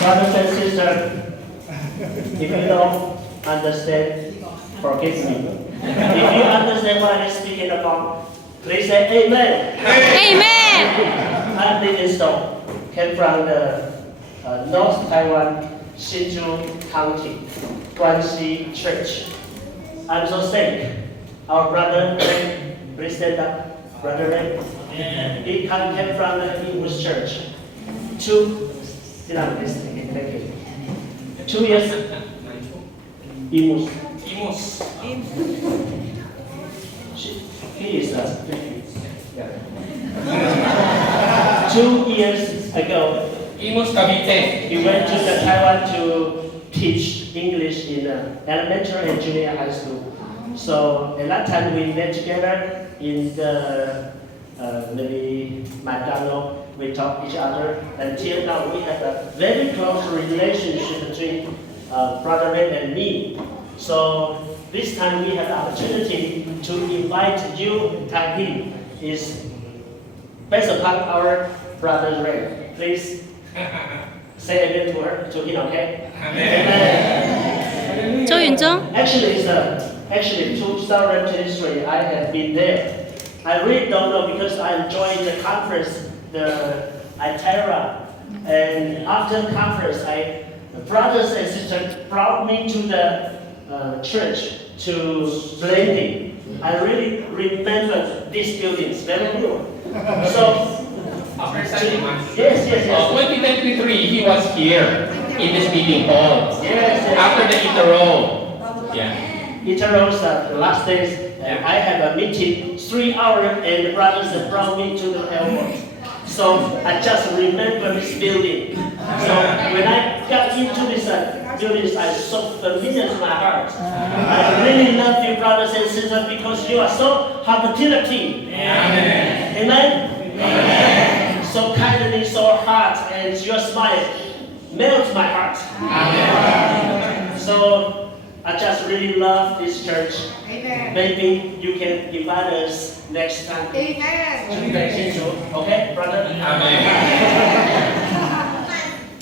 Brothers and sisters, if you don't understand, forgive me. If you understand what I'm speaking about, please say Amen. Amen. I'm Li Song, came from the North Taiwan, Hsinchu County, Guanxi Church. I'm so thankful. Our brother Ray, please stand up. Brother Ray. He came from the English church. Sit down, please. Thank you. 2 years. Imus. He is a yeah. 2 years ago, Imus Cavite. he went to Taiwan to teach English in elementary and junior high school. So at that time we met together in the maybe McDonald's. We talk each other. Until now we have a very close relationship between Brother Red and me. So this time we have the opportunity to invite you and him. Is based upon our Brother Red. Please say again to him, okay? Amen. 周允宗， Actually, 2023, I have been there. I really don't know because I enjoyed the conference, the ITERA, and after the conference, brothers and sisters brought me to the church to blending. I really remember these buildings very good. So, yes. 2023, he was here in this meeting hall. Yes. After the interroll. Yeah. Interrals the last days, and I have a meeting 3 hours, and the brothers have brought me to the airport. So I just remember this building. So when I got into this building, I so familiar to my heart. I really love you, brothers and sisters, because you are so hospitality. Amen. Amen. So kindly, so hard, and your smile melts my heart. Amen. So I just really love this church. Amen. Maybe you can invite us next time. Amen. Okay, brother? 阿妹。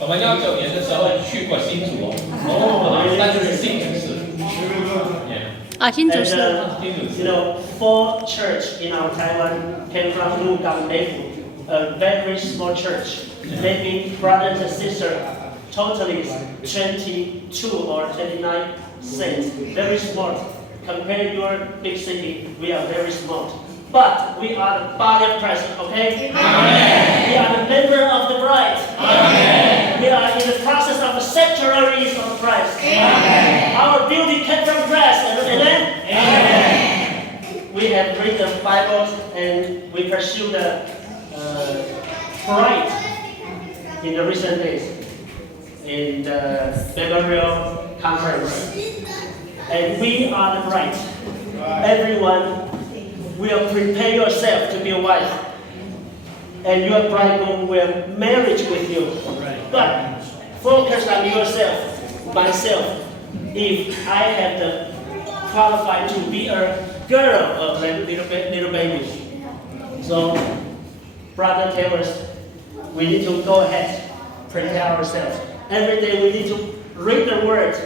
我们19年的时候去过新竹哦，那就是新竹市。Yeah. 啊，新竹 And, 市。 you know, 4 church in our Taiwan came from Lugang Meifu, a very small church. Maybe brothers and sisters, totally 22 or 29 saints, very small. Compared to your big city, we are very small. But we are the body of Christ, okay? Amen. We are the member of the bride. Amen. We are in the process of the sanctuaries of Christ. Amen. Our beauty came from Christ. Amen? Amen. We have read the Bible and we pursue the bride in the recent days in the memorial conference. And we are the bride. Everyone will prepare yourself to be a wife. And your bridegroom will marriage with you. But focus on yourself, myself. If I have the qualified to be a girl of a little baby. So, brother tell us, we need to go ahead, prepare ourselves. Every day we need to read the word.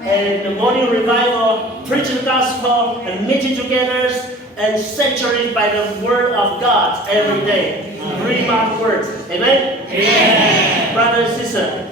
And the morning revival, preach the gospel, and meeting together, and saturated by the word of God every day. Read my words. Amen? Amen. Brother and sister,